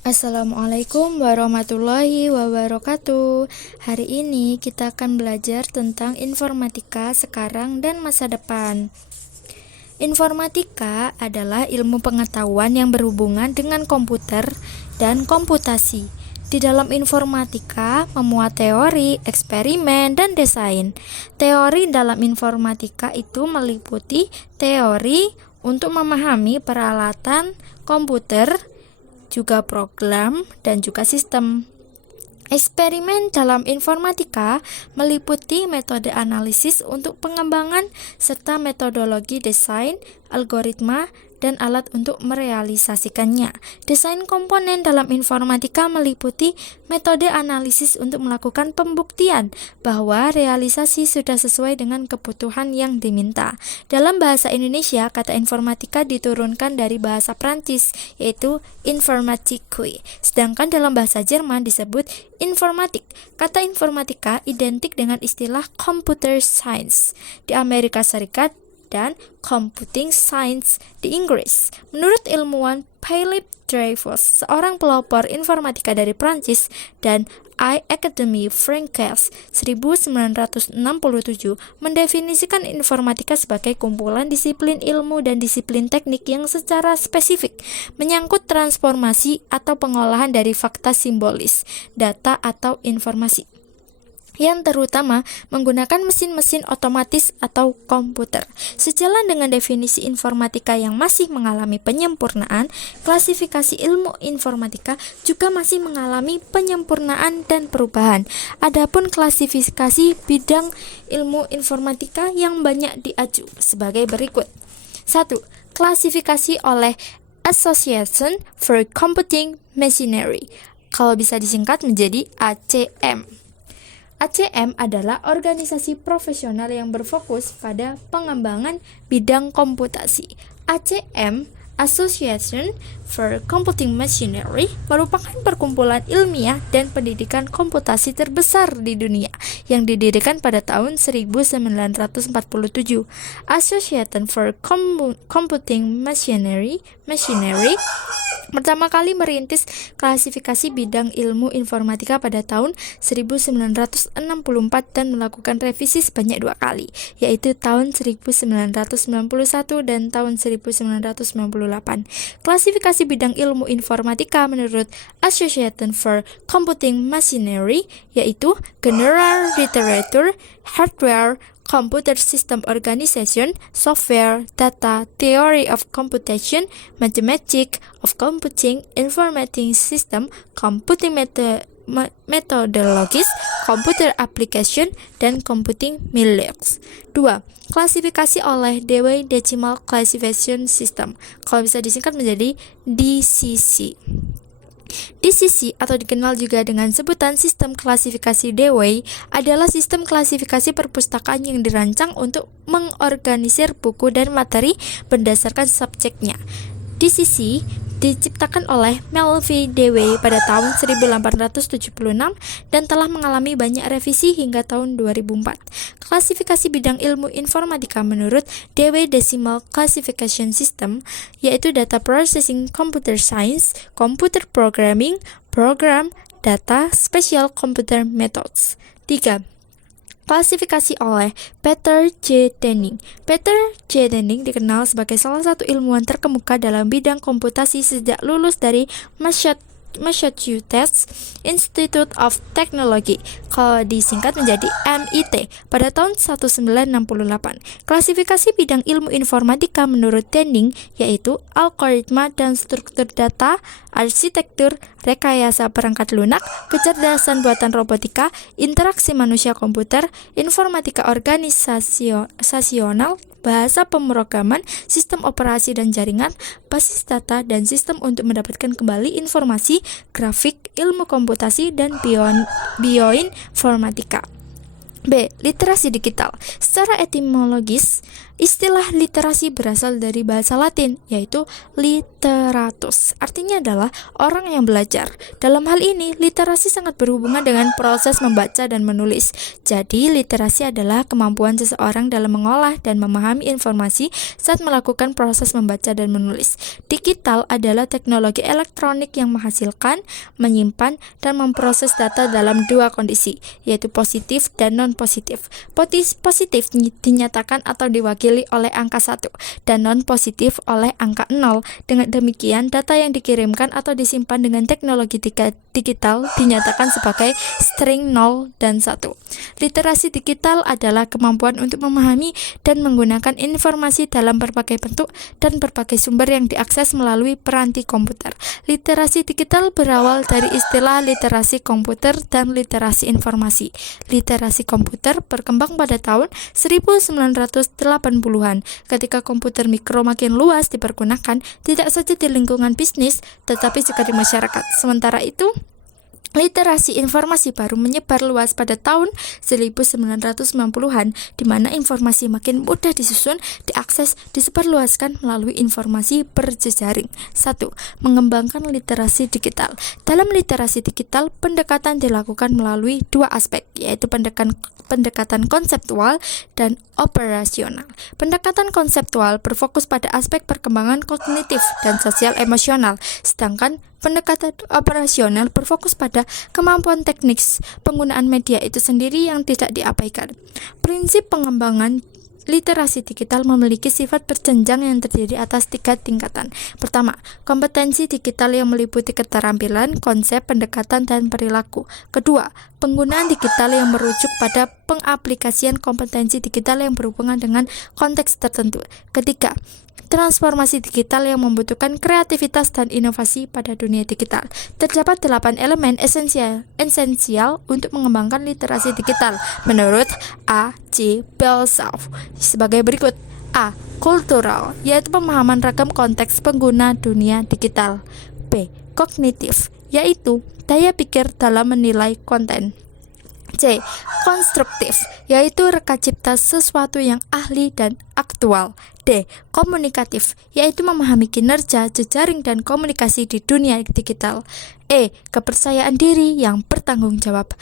Assalamualaikum warahmatullahi wabarakatuh. Hari ini kita akan belajar tentang informatika sekarang dan masa depan. Informatika adalah ilmu pengetahuan yang berhubungan dengan komputer dan komputasi. Di dalam informatika memuat teori, eksperimen, dan desain. Teori dalam informatika itu meliputi teori untuk memahami peralatan komputer, juga program, dan juga sistem. Eksperimen dalam informatika meliputi metode analisis untuk pengembangan serta metodologi desain, algoritma, dan alat untuk merealisasikannya. Desain komponen dalam informatika meliputi metode analisis untuk melakukan pembuktian bahwa realisasi sudah sesuai dengan kebutuhan yang diminta. Dalam bahasa Indonesia, kata informatika diturunkan dari bahasa Prancis, yaitu informatique. Sedangkan dalam bahasa Jerman disebut informatik. Kata informatika identik dengan istilah computer science di Amerika Serikat dan computing science di Inggris. Menurut ilmuwan Philippe Dreyfus, seorang pelopor informatika dari Prancis, dan Académie Française 1967 mendefinisikan informatika sebagai kumpulan disiplin ilmu dan disiplin teknik yang secara spesifik menyangkut transformasi atau pengolahan dari fakta simbolis, data atau informasi, yang terutama menggunakan mesin-mesin otomatis atau komputer. Sejalan dengan definisi informatika yang masih mengalami penyempurnaan, klasifikasi ilmu informatika juga masih mengalami penyempurnaan dan perubahan. Adapun klasifikasi bidang ilmu informatika yang banyak diaju sebagai berikut. 1. Klasifikasi oleh Association for Computing Machinery, kalau bisa disingkat menjadi ACM. ACM adalah organisasi profesional yang berfokus pada pengembangan bidang komputasi. ACM, Association for Computing Machinery, merupakan perkumpulan ilmiah dan pendidikan komputasi terbesar di dunia yang didirikan pada tahun 1947. Association for Computing Machinery pertama kali merintis klasifikasi bidang ilmu informatika pada tahun 1964 dan melakukan revisi sebanyak 2 kali, yaitu tahun 1991 dan tahun 1998. Klasifikasi bidang ilmu informatika menurut Association for Computing Machinery yaitu General Literature, Hardware, Computer System Organization, Software, Data, Theory of Computation, Mathematics of Computing, Information System, Computing Methodologies, Computer Application, dan Computing Milieux. 2. Klasifikasi oleh Dewey Decimal Classification System, kalau bisa disingkat menjadi DCC. DCC atau dikenal juga dengan sebutan sistem klasifikasi Dewey adalah sistem klasifikasi perpustakaan yang dirancang untuk mengorganisir buku dan materi berdasarkan subjeknya. DCC diciptakan oleh Melvin Dewey pada tahun 1876 dan telah mengalami banyak revisi hingga tahun 2004. Klasifikasi bidang ilmu informatika menurut Dewey Decimal Classification System yaitu Data Processing Computer Science, Computer Programming, Program, Data, Special Computer Methods. 3. Klasifikasi oleh Peter J. Denning. Peter J. Denning dikenal sebagai salah satu ilmuwan terkemuka dalam bidang komputasi sejak lulus dari Massachusetts Institute of Technology, kalau disingkat menjadi MIT, pada tahun 1968. Klasifikasi bidang ilmu informatika menurut Denning yaitu algoritma dan struktur data, arsitektur, rekayasa perangkat lunak, kecerdasan buatan robotika, interaksi manusia komputer, informatika organisasional, bahasa pemrograman, sistem operasi dan jaringan, basis data, dan sistem untuk mendapatkan kembali informasi, grafik, ilmu komputasi, dan bioinformatika. B. Literasi digital. Secara etimologis, Istilah literasi berasal dari bahasa Latin, yaitu literatus. Artinya adalah orang yang belajar. Dalam hal ini, literasi sangat berhubungan dengan proses membaca dan menulis. Jadi, literasi adalah kemampuan seseorang dalam mengolah dan memahami informasi saat melakukan proses membaca dan menulis. Digital adalah teknologi elektronik yang menghasilkan, menyimpan, dan memproses data dalam dua kondisi, yaitu positif dan non-positif. Positif dinyatakan atau diwakili oleh angka 1 dan non-positif oleh angka 0. Dengan demikian, data yang dikirimkan atau disimpan dengan teknologi digital dinyatakan sebagai string 0 dan 1. Literasi digital adalah kemampuan untuk memahami dan menggunakan informasi dalam berbagai bentuk dan berbagai sumber yang diakses melalui peranti komputer. Literasi digital berawal dari istilah literasi komputer dan literasi informasi. Literasi komputer berkembang pada tahun 1980-an ketika komputer mikro makin luas dipergunakan tidak saja di lingkungan bisnis tetapi juga di masyarakat. Sementara itu, literasi informasi baru menyebar luas pada tahun 1990-an, di mana informasi makin mudah disusun, diakses, disebarluaskan melalui informasi berjejaring. 1. Mengembangkan literasi digital. Dalam literasi digital, pendekatan dilakukan melalui dua aspek, yaitu pendekatan konseptual dan operasional. Pendekatan konseptual berfokus pada aspek perkembangan kognitif dan sosial emosional, sedangkan pendekatan operasional berfokus pada kemampuan teknis penggunaan media itu sendiri yang tidak diabaikan. Prinsip pengembangan literasi digital memiliki sifat berjenjang yang terdiri atas 3 tingkatan. Pertama, kompetensi digital yang meliputi keterampilan, konsep, pendekatan, dan perilaku. Kedua, penggunaan digital yang merujuk pada pengaplikasian kompetensi digital yang berhubungan dengan konteks tertentu. Ketiga, transformasi digital yang membutuhkan kreativitas dan inovasi pada dunia digital. Terdapat 8 elemen esensial untuk mengembangkan literasi digital menurut A. J. Belsauf sebagai berikut. A. Kultural, yaitu pemahaman ragam konteks pengguna dunia digital. B. Kognitif, yaitu daya pikir dalam menilai konten. C. Konstruktif, yaitu reka cipta sesuatu yang ahli dan aktual. D. Komunikatif, yaitu memahami kinerja, jejaring, dan komunikasi di dunia digital. E. Kepercayaan diri yang bertanggung jawab.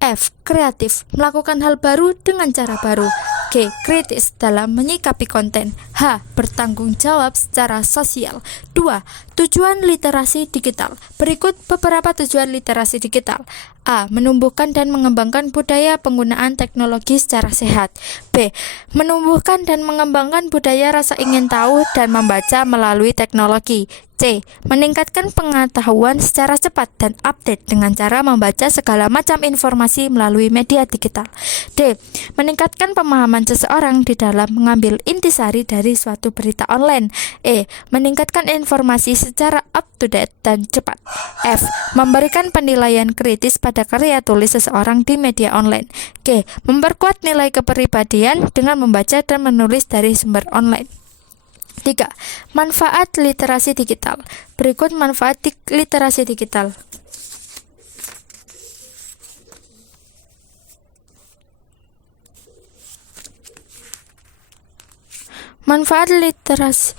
F. Kreatif, melakukan hal baru dengan cara baru. G. Kritis dalam menyikapi konten. H. Bertanggung jawab secara sosial. 2. Tujuan literasi digital. Berikut beberapa tujuan literasi digital. A. Menumbuhkan dan mengembangkan budaya penggunaan teknologi secara sehat. B. Menumbuhkan dan mengembangkan budaya rasa ingin tahu dan membaca melalui teknologi. C. Meningkatkan pengetahuan secara cepat dan update dengan cara membaca segala macam informasi melalui media digital. D. Meningkatkan pemahaman seseorang di dalam mengambil intisari dari suatu berita online. E. Meningkatkan informasi secara up-to-date dan cepat. F. Memberikan penilaian kritis pada karya tulis seseorang di media online. G. Memperkuat nilai kepribadian dengan membaca dan menulis dari sumber online. 3. Manfaat literasi digital. Berikut manfaat literasi digital. Manfaat literasi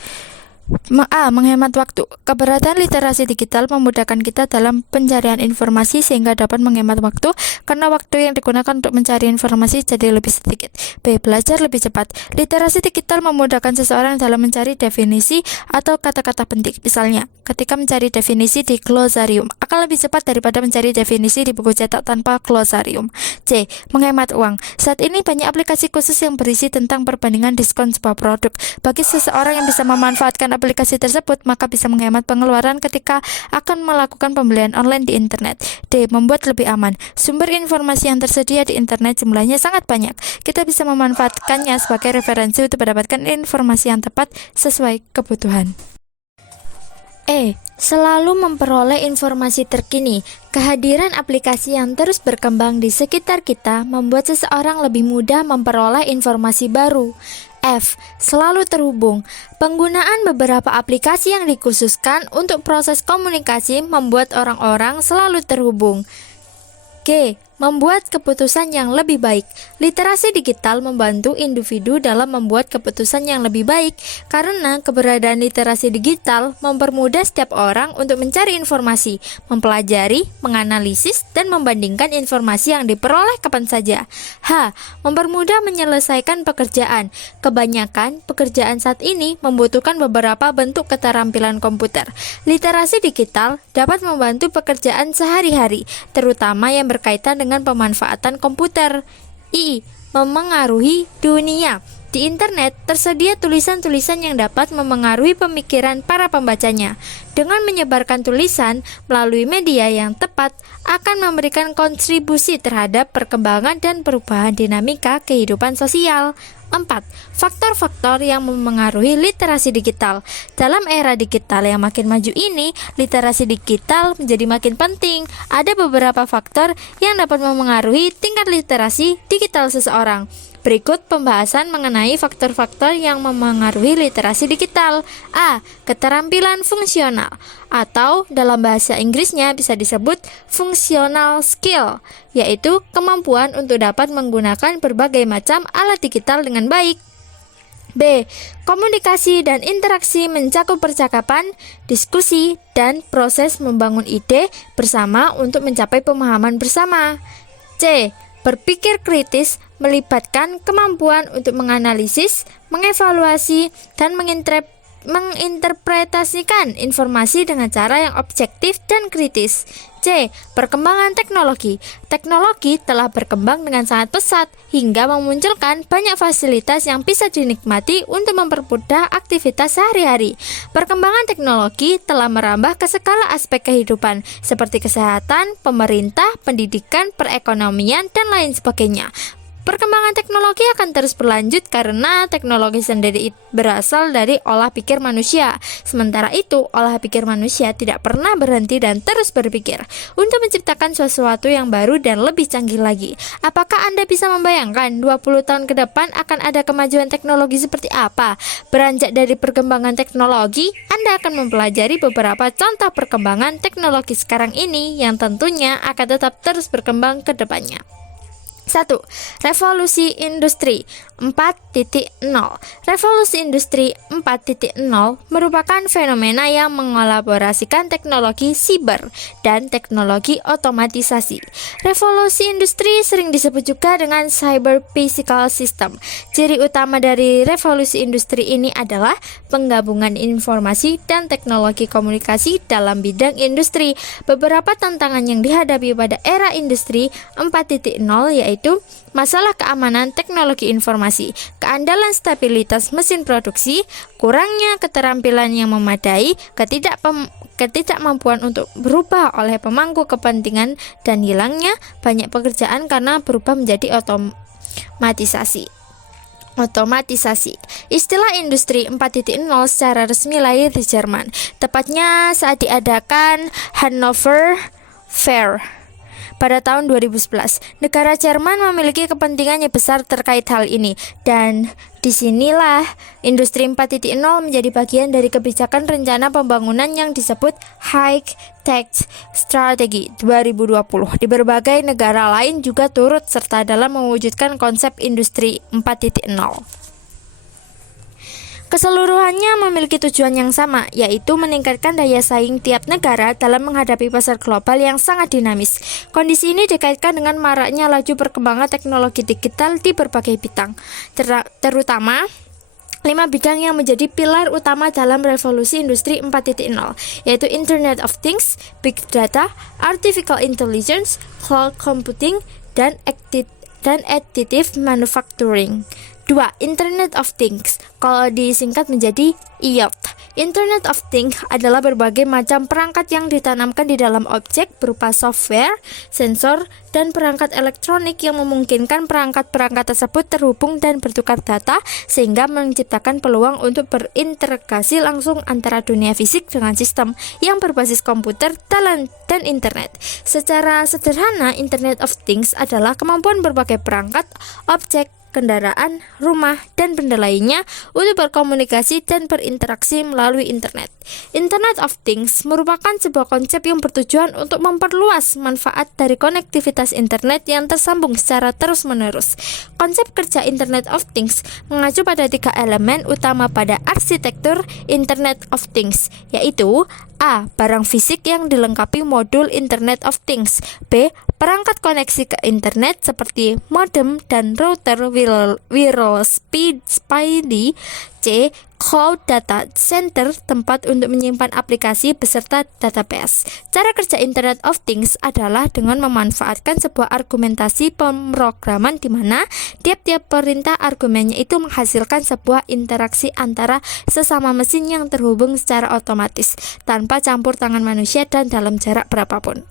A. Menghemat waktu. Keberadaan literasi digital memudahkan kita dalam pencarian informasi sehingga dapat menghemat waktu karena waktu yang digunakan untuk mencari informasi jadi lebih sedikit. B. Belajar lebih cepat. Literasi digital memudahkan seseorang dalam mencari definisi atau kata-kata penting. Misalnya, ketika mencari definisi di glosarium akan lebih cepat daripada mencari definisi di buku cetak tanpa glosarium. C. Menghemat uang. Saat ini banyak aplikasi khusus yang berisi tentang perbandingan diskon sebuah produk. Bagi seseorang yang bisa memanfaatkan aplikasi tersebut, maka bisa menghemat pengeluaran ketika akan melakukan pembelian online di internet. D. Membuat lebih aman. Sumber informasi yang tersedia di internet jumlahnya sangat banyak. Kita bisa memanfaatkannya sebagai referensi untuk mendapatkan informasi yang tepat sesuai kebutuhan. E. Selalu memperoleh informasi terkini. Kehadiran aplikasi yang terus berkembang di sekitar kita membuat seseorang lebih mudah memperoleh informasi baru. F. Selalu terhubung. Penggunaan beberapa aplikasi yang dikhususkan untuk proses komunikasi membuat orang-orang selalu terhubung. G. Membuat keputusan yang lebih baik. Literasi digital membantu individu dalam membuat keputusan yang lebih baik karena keberadaan literasi digital mempermudah setiap orang untuk mencari informasi, mempelajari, menganalisis, dan membandingkan informasi yang diperoleh kapan saja. Mempermudah menyelesaikan pekerjaan. Kebanyakan pekerjaan saat ini membutuhkan beberapa bentuk keterampilan komputer. Literasi digital dapat membantu pekerjaan sehari-hari, terutama yang berkaitan dengan pemanfaatan komputer. Memengaruhi dunia. Di internet tersedia tulisan-tulisan yang dapat memengaruhi pemikiran para pembacanya. Dengan menyebarkan tulisan melalui media yang tepat akan memberikan kontribusi terhadap perkembangan dan perubahan dinamika kehidupan sosial. 4. Faktor-faktor yang memengaruhi literasi digital. Dalam era digital yang makin maju ini, literasi digital menjadi makin penting. Ada beberapa faktor yang dapat memengaruhi tingkat literasi digital seseorang. Berikut pembahasan mengenai faktor-faktor yang memengaruhi literasi digital. A. Keterampilan fungsional, atau dalam bahasa Inggrisnya bisa disebut functional skill, yaitu kemampuan untuk dapat menggunakan berbagai macam alat digital dengan baik. B. Komunikasi dan interaksi mencakup percakapan, diskusi, dan proses membangun ide bersama untuk mencapai pemahaman bersama. C. Berpikir kritis melibatkan kemampuan untuk menganalisis, mengevaluasi, dan menginterpretasikan informasi dengan cara yang objektif dan kritis. C. Perkembangan teknologi. Teknologi telah berkembang dengan sangat pesat hingga memunculkan banyak fasilitas yang bisa dinikmati untuk mempermudah aktivitas sehari-hari. Perkembangan teknologi telah merambah ke segala aspek kehidupan seperti kesehatan, pemerintah, pendidikan, perekonomian, dan lain sebagainya. Perkembangan teknologi akan terus berlanjut karena teknologi sendiri berasal dari olah pikir manusia. Sementara itu, olah pikir manusia tidak pernah berhenti dan terus berpikir untuk menciptakan sesuatu yang baru dan lebih canggih lagi. Apakah Anda bisa membayangkan 20 tahun ke depan akan ada kemajuan teknologi seperti apa? Beranjak dari perkembangan teknologi, Anda akan mempelajari beberapa contoh perkembangan teknologi sekarang ini yang tentunya akan tetap terus berkembang ke depannya. 1. Revolusi Industri 4.0. Revolusi Industri 4.0 merupakan fenomena yang mengolaborasikan teknologi siber dan teknologi otomatisasi. Revolusi industri sering disebut juga dengan cyber physical system. Ciri utama dari revolusi industri ini adalah penggabungan informasi dan teknologi komunikasi dalam bidang industri. Beberapa tantangan yang dihadapi pada era industri 4.0 yaitu masalah keamanan teknologi informasi, keandalan stabilitas mesin produksi, kurangnya keterampilan yang memadai, ketidakmampuan untuk berubah oleh pemangku kepentingan, dan hilangnya banyak pekerjaan karena berubah menjadi otomatisasi. Istilah industri 4.0 secara resmi lahir di Jerman, tepatnya saat diadakan Hannover Fair pada tahun 2011. Negara Jerman memiliki kepentingan yang besar terkait hal ini, dan disinilah industri 4.0 menjadi bagian dari kebijakan rencana pembangunan yang disebut High Tech Strategy 2020. Di berbagai negara lain juga turut serta dalam mewujudkan konsep industri 4.0. Keseluruhannya memiliki tujuan yang sama, yaitu meningkatkan daya saing tiap negara dalam menghadapi pasar global yang sangat dinamis. Kondisi ini dikaitkan dengan maraknya laju perkembangan teknologi digital di berbagai bidang, terutama 5 bidang yang menjadi pilar utama dalam revolusi industri 4.0, yaitu Internet of Things, Big Data, Artificial Intelligence, Cloud Computing, dan Additive Manufacturing. 2. Internet of Things, kalau disingkat menjadi IoT. Internet of Things adalah berbagai macam perangkat yang ditanamkan di dalam objek berupa software, sensor, dan perangkat elektronik yang memungkinkan perangkat-perangkat tersebut terhubung dan bertukar data sehingga menciptakan peluang untuk berinteraksi langsung antara dunia fisik dengan sistem yang berbasis komputer dan internet. Secara sederhana, Internet of Things adalah kemampuan berbagai perangkat, objek, kendaraan, rumah, dan benda lainnya untuk berkomunikasi dan berinteraksi melalui internet. Internet of Things merupakan sebuah konsep yang bertujuan untuk memperluas manfaat dari konektivitas internet yang tersambung secara terus-menerus. Konsep kerja Internet of Things mengacu pada 3 elemen utama pada arsitektur Internet of Things, yaitu A. Barang fisik yang dilengkapi modul Internet of Things. B. Perangkat koneksi ke internet seperti modem dan router wireless speedy. C. Cloud Data Center, tempat untuk menyimpan aplikasi beserta database. Cara kerja Internet of Things adalah dengan memanfaatkan sebuah argumentasi pemrograman di mana tiap-tiap perintah argumennya itu menghasilkan sebuah interaksi antara sesama mesin yang terhubung secara otomatis tanpa campur tangan manusia dan dalam jarak berapapun.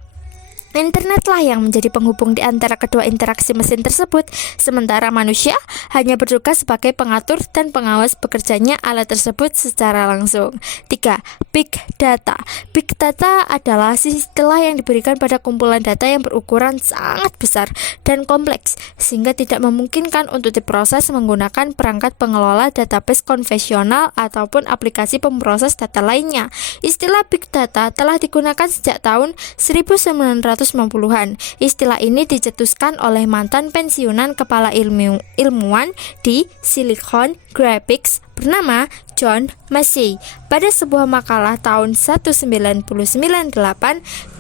Internetlah yang menjadi penghubung di antara kedua interaksi mesin tersebut, sementara manusia hanya bertugas sebagai pengatur dan pengawas bekerjanya alat tersebut secara langsung. 3. Big Data. Big Data adalah istilah yang diberikan pada kumpulan data yang berukuran sangat besar dan kompleks, sehingga tidak memungkinkan untuk diproses menggunakan perangkat pengelola database konvensional ataupun aplikasi pemproses data lainnya. Istilah Big Data telah digunakan sejak tahun 1990-an. Istilah ini dicetuskan oleh mantan pensiunan kepala ilmuwan di Silicon Graphics bernama John Massey. Pada sebuah makalah tahun 1998,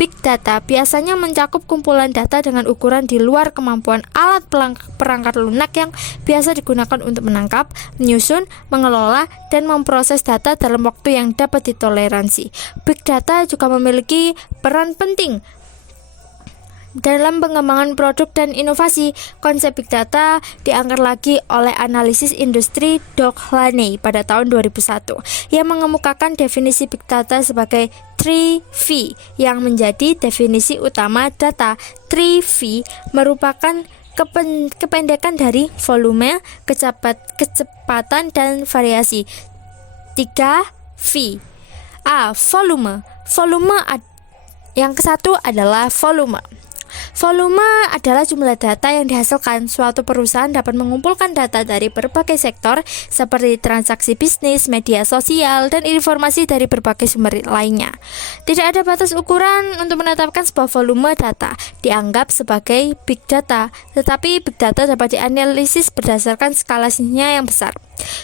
Big Data biasanya mencakup kumpulan data dengan ukuran di luar kemampuan alat perangkat lunak yang biasa digunakan untuk menangkap, menyusun, mengelola, dan memproses data dalam waktu yang dapat ditoleransi. Big Data juga memiliki peran penting dalam pengembangan produk dan inovasi. Konsep Big Data diangkat lagi oleh analisis industri Doug Laney pada tahun 2001 yang mengemukakan definisi Big Data sebagai 3V yang menjadi definisi utama data. 3V merupakan kependekan dari volume, kecepatan, dan variasi. 3V. A. Volume. Yang kesatu adalah volume. Volume adalah jumlah data yang dihasilkan. Suatu perusahaan dapat mengumpulkan data dari berbagai sektor seperti transaksi bisnis, media sosial, dan informasi dari berbagai sumber lainnya. Tidak ada batas ukuran untuk menetapkan sebuah volume data dianggap sebagai big data, tetapi big data dapat dianalisis berdasarkan skalanya yang besar.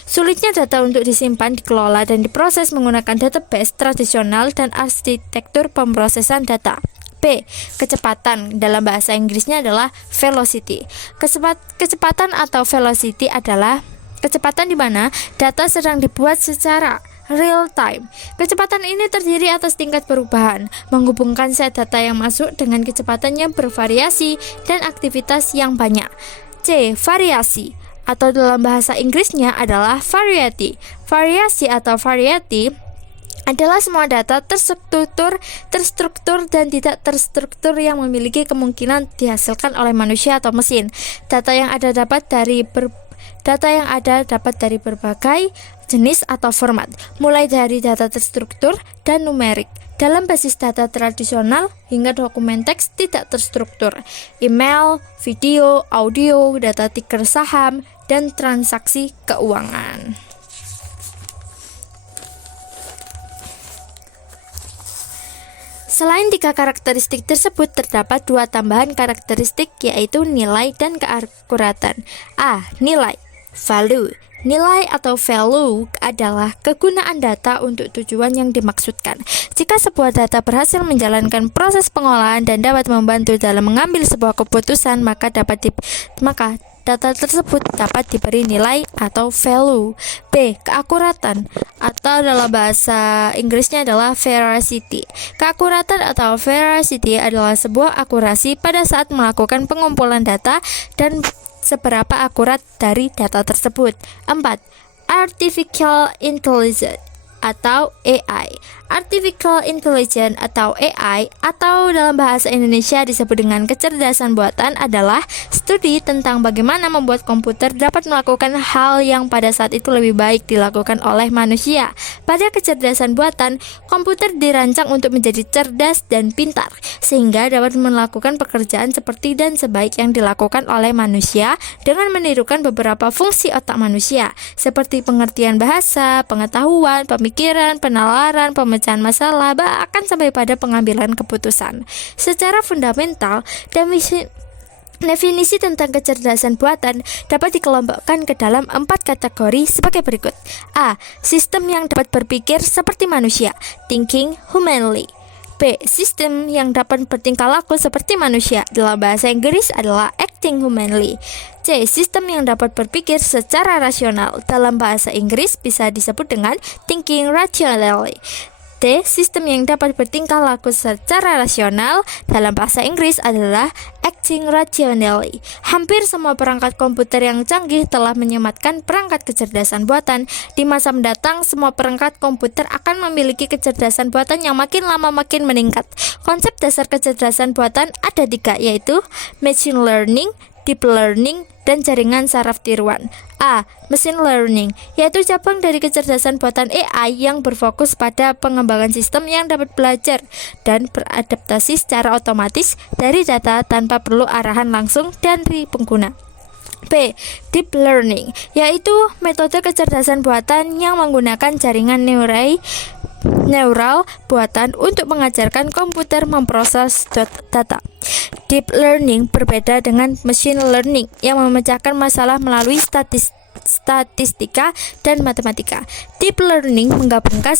Sulitnya data untuk disimpan, dikelola, dan diproses menggunakan database tradisional dan arsitektur pemrosesan data. B. Kecepatan, dalam bahasa Inggrisnya adalah velocity. Kecepatan atau velocity adalah kecepatan di mana data sedang dibuat secara real time. Kecepatan ini terdiri atas tingkat perubahan, menghubungkan set data yang masuk dengan kecepatan yang bervariasi dan aktivitas yang banyak. C. Variasi, atau dalam bahasa Inggrisnya adalah variety. Variasi atau variety adalah semua data terstruktur dan tidak terstruktur yang memiliki kemungkinan dihasilkan oleh manusia atau mesin. Data yang ada dapat dari berbagai jenis atau format, mulai dari data terstruktur dan numerik dalam basis data tradisional hingga dokumen teks tidak terstruktur, email, video, audio, data ticker saham, dan transaksi keuangan. Selain 3 karakteristik tersebut, terdapat 2 tambahan karakteristik, yaitu nilai dan keakuratan. A. Nilai. Value. Nilai atau value adalah kegunaan data untuk tujuan yang dimaksudkan. Jika sebuah data berhasil menjalankan proses pengolahan dan dapat membantu dalam mengambil sebuah keputusan, maka data tersebut dapat diberi nilai atau value. B. Keakuratan, atau dalam bahasa Inggrisnya adalah veracity. Keakuratan atau veracity adalah sebuah akurasi pada saat melakukan pengumpulan data dan seberapa akurat dari data tersebut. 4. Artificial intelligence. atau AI. Artificial Intelligence atau AI atau dalam bahasa Indonesia disebut dengan kecerdasan buatan adalah studi tentang bagaimana membuat komputer dapat melakukan hal yang pada saat itu lebih baik dilakukan oleh manusia. Pada kecerdasan buatan, komputer dirancang untuk menjadi cerdas dan pintar sehingga dapat melakukan pekerjaan seperti dan sebaik yang dilakukan oleh manusia dengan menirukan beberapa fungsi otak manusia seperti pengertian bahasa, pengetahuan, pemikiran, penalaran, pemecahan masalah, bahkan sampai pada pengambilan keputusan. Secara fundamental, definisi tentang kecerdasan buatan dapat dikelompokkan ke dalam 4 kategori sebagai berikut. A. Sistem yang dapat berpikir seperti manusia, thinking humanly. B. Sistem yang dapat bertingkah laku seperti manusia, dalam bahasa Inggris adalah acting humanly. C. Sistem yang dapat berpikir secara rasional, dalam bahasa Inggris bisa disebut dengan thinking rationally. D. Sistem yang dapat bertingkah laku secara rasional, dalam bahasa Inggris adalah acting rationally. Hampir semua perangkat komputer yang canggih telah menyematkan perangkat kecerdasan buatan. Di masa mendatang, semua perangkat komputer akan memiliki kecerdasan buatan yang makin lama makin meningkat. Konsep dasar kecerdasan buatan ada 3, yaitu machine learning, deep learning, dan jaringan saraf tiruan. A. Machine learning, yaitu cabang dari kecerdasan buatan AI yang berfokus pada pengembangan sistem yang dapat belajar dan beradaptasi secara otomatis dari data tanpa perlu arahan langsung dari pengguna. B. Deep learning, yaitu metode kecerdasan buatan yang menggunakan jaringan neural buatan untuk mengajarkan komputer memproses data. Deep learning berbeda dengan machine learning yang memecahkan masalah melalui statistika dan matematika. Deep learning menggabungkan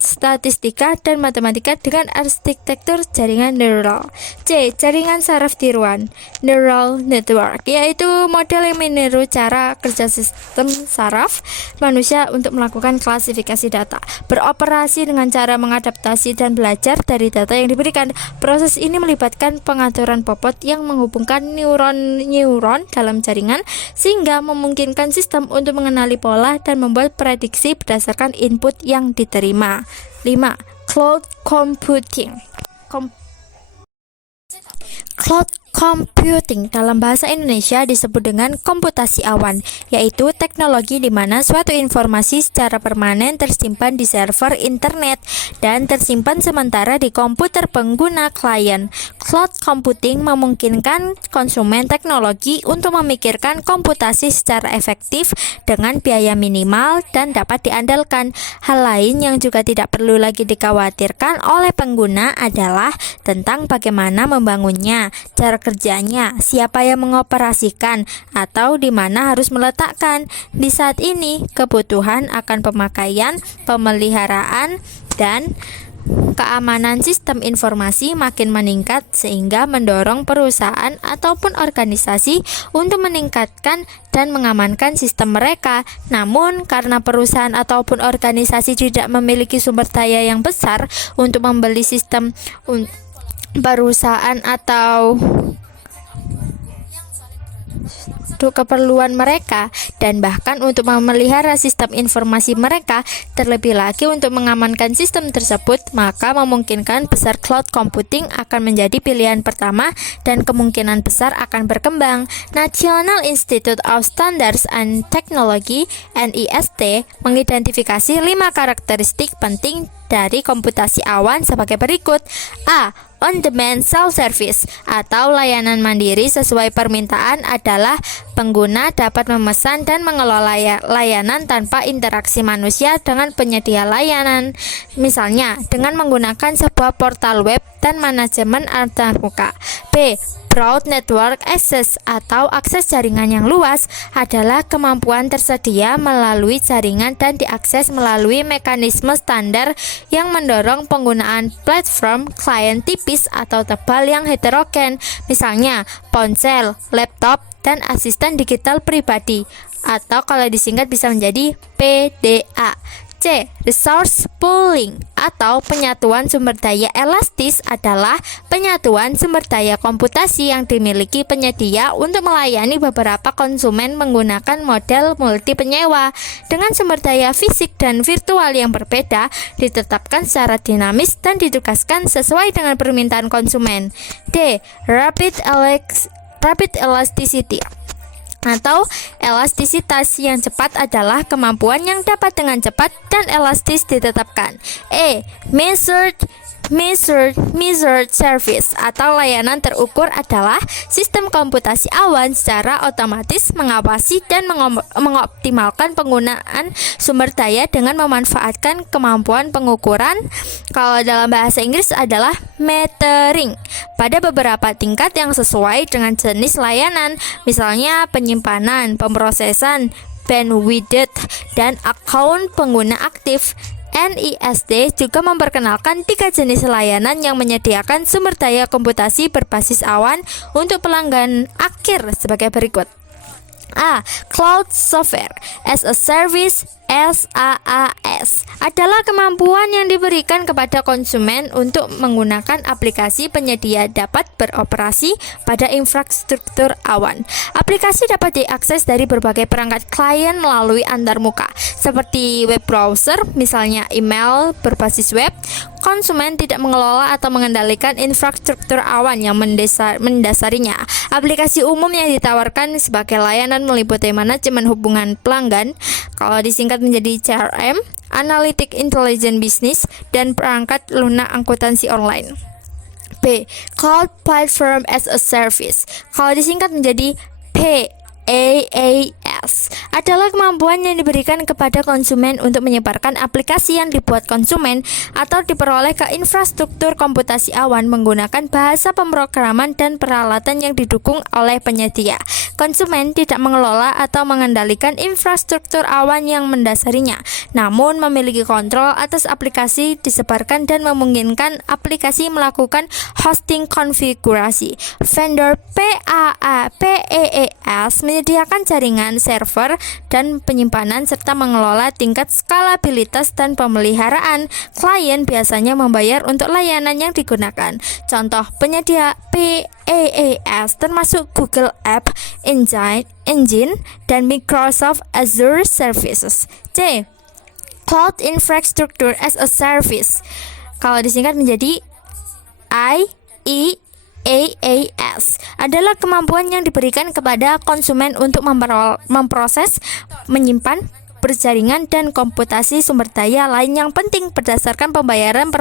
statistika dan matematika dengan arsitektur jaringan neural. C. Jaringan saraf tiruan, neural network, yaitu model yang meniru cara kerja sistem saraf manusia untuk melakukan klasifikasi data, beroperasi dengan cara mengadaptasi dan belajar dari data yang diberikan. Proses ini melibatkan pengaturan bobot yang menghubungkan neuron dalam jaringan sehingga memungkinkan sistem untuk mengenali pola dan membuat prediksi berdasarkan input yang diterima. 5. Cloud computing. Cloud computing dalam bahasa Indonesia disebut dengan komputasi awan, yaitu teknologi di mana suatu informasi secara permanen tersimpan di server internet dan tersimpan sementara di komputer pengguna klien. Cloud computing memungkinkan konsumen teknologi untuk memikirkan komputasi secara efektif dengan biaya minimal dan dapat diandalkan. Hal lain yang juga tidak perlu lagi dikhawatirkan oleh pengguna adalah tentang bagaimana membangunnya, cara kerjanya, siapa yang mengoperasikan, atau di mana harus meletakkan. Di saat ini, kebutuhan akan pemakaian, pemeliharaan, dan keamanan sistem informasi makin meningkat sehingga mendorong perusahaan ataupun organisasi untuk meningkatkan dan mengamankan sistem mereka. Namun, karena perusahaan ataupun organisasi tidak memiliki sumber daya yang besar untuk membeli sistem perusahaan atau untuk keperluan mereka dan bahkan untuk memelihara sistem informasi mereka, terlebih lagi untuk mengamankan sistem tersebut, maka memungkinkan besar cloud computing akan menjadi pilihan pertama dan kemungkinan besar akan berkembang. National Institute of Standards and Technology (NIST) mengidentifikasi 5 karakteristik penting dari komputasi awan sebagai berikut. A. On-demand self-service atau layanan mandiri sesuai permintaan adalah pengguna dapat memesan dan mengelola layanan tanpa interaksi manusia dengan penyedia layanan, misalnya dengan menggunakan sebuah portal web dan manajemen antarmuka. B. Broad network access atau akses jaringan yang luas adalah kemampuan tersedia melalui jaringan dan diakses melalui mekanisme standar yang mendorong penggunaan platform klien tipis atau tebal yang heterogen, misalnya ponsel, laptop, dan asisten digital pribadi, atau kalau disingkat bisa menjadi PDA. C. Resource pooling atau penyatuan sumber daya elastis adalah penyatuan sumber daya komputasi yang dimiliki penyedia untuk melayani beberapa konsumen menggunakan model multi penyewa dengan sumber daya fisik dan virtual yang berbeda, ditetapkan secara dinamis dan ditugaskan sesuai dengan permintaan konsumen. D. Rapid elasticity atau elastisitas yang cepat adalah kemampuan yang dapat dengan cepat dan elastis ditetapkan. E. Measured service atau layanan terukur adalah sistem komputasi awan secara otomatis mengawasi dan mengoptimalkan penggunaan sumber daya dengan memanfaatkan kemampuan pengukuran. Kalau dalam bahasa Inggris adalah metering pada beberapa tingkat yang sesuai dengan jenis layanan, misalnya penyimpanan, pemrosesan, bandwidth, dan akun pengguna aktif. NIST juga memperkenalkan 3 jenis layanan yang menyediakan sumber daya komputasi berbasis awan untuk pelanggan akhir sebagai berikut. A. Cloud Software as a Service SaaS adalah kemampuan yang diberikan kepada konsumen untuk menggunakan aplikasi penyedia dapat beroperasi pada infrastruktur awan. Aplikasi dapat diakses dari berbagai perangkat klien melalui antarmuka, seperti web browser, misalnya email berbasis web. Konsumen tidak mengelola atau mengendalikan infrastruktur awan yang mendasarinya. Aplikasi umum yang ditawarkan sebagai layanan meliputi manajemen hubungan pelanggan, kalau disingkat menjadi CRM, Analytic Intelligent Business, dan perangkat lunak akuntansi online. B. Cloud Platform as a Service, kalau disingkat menjadi PaaS, adalah kemampuan yang diberikan kepada konsumen untuk menyebarkan aplikasi yang dibuat konsumen atau diperoleh ke infrastruktur komputasi awan menggunakan bahasa pemrograman dan peralatan yang didukung oleh penyedia. Konsumen tidak mengelola atau mengendalikan infrastruktur awan yang mendasarinya, namun memiliki kontrol atas aplikasi disebarkan dan memungkinkan aplikasi melakukan hosting konfigurasi. Vendor PaaS menyediakan jaringan server dan penyimpanan serta mengelola tingkat skalabilitas dan pemeliharaan. Klien biasanya membayar untuk layanan yang digunakan. Contoh penyedia PaaS termasuk Google App Engine dan Microsoft Azure Services. C. Cloud Infrastructure as a Service, kalau disingkat menjadi IaaS, adalah kemampuan yang diberikan kepada konsumen untuk memproses, menyimpan, berjaringan, dan komputasi sumber daya lain yang penting berdasarkan pembayaran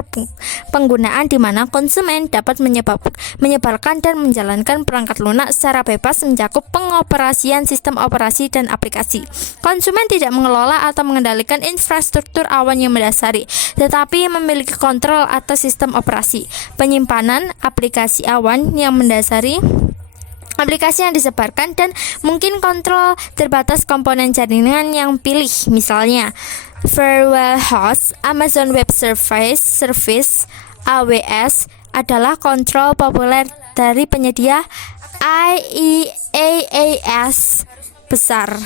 penggunaan, di mana konsumen dapat menyebarkan dan menjalankan perangkat lunak secara bebas mencakup pengoperasian sistem operasi dan aplikasi. Konsumen tidak mengelola atau mengendalikan infrastruktur awan yang mendasari, tetapi memiliki kontrol atas sistem operasi, penyimpanan aplikasi awan yang mendasari aplikasi yang disebarkan, dan mungkin kontrol terbatas komponen jaringan yang pilih, misalnya Firewall Host, Amazon Web Service, AWS adalah kontrol populer dari penyedia IaaS besar.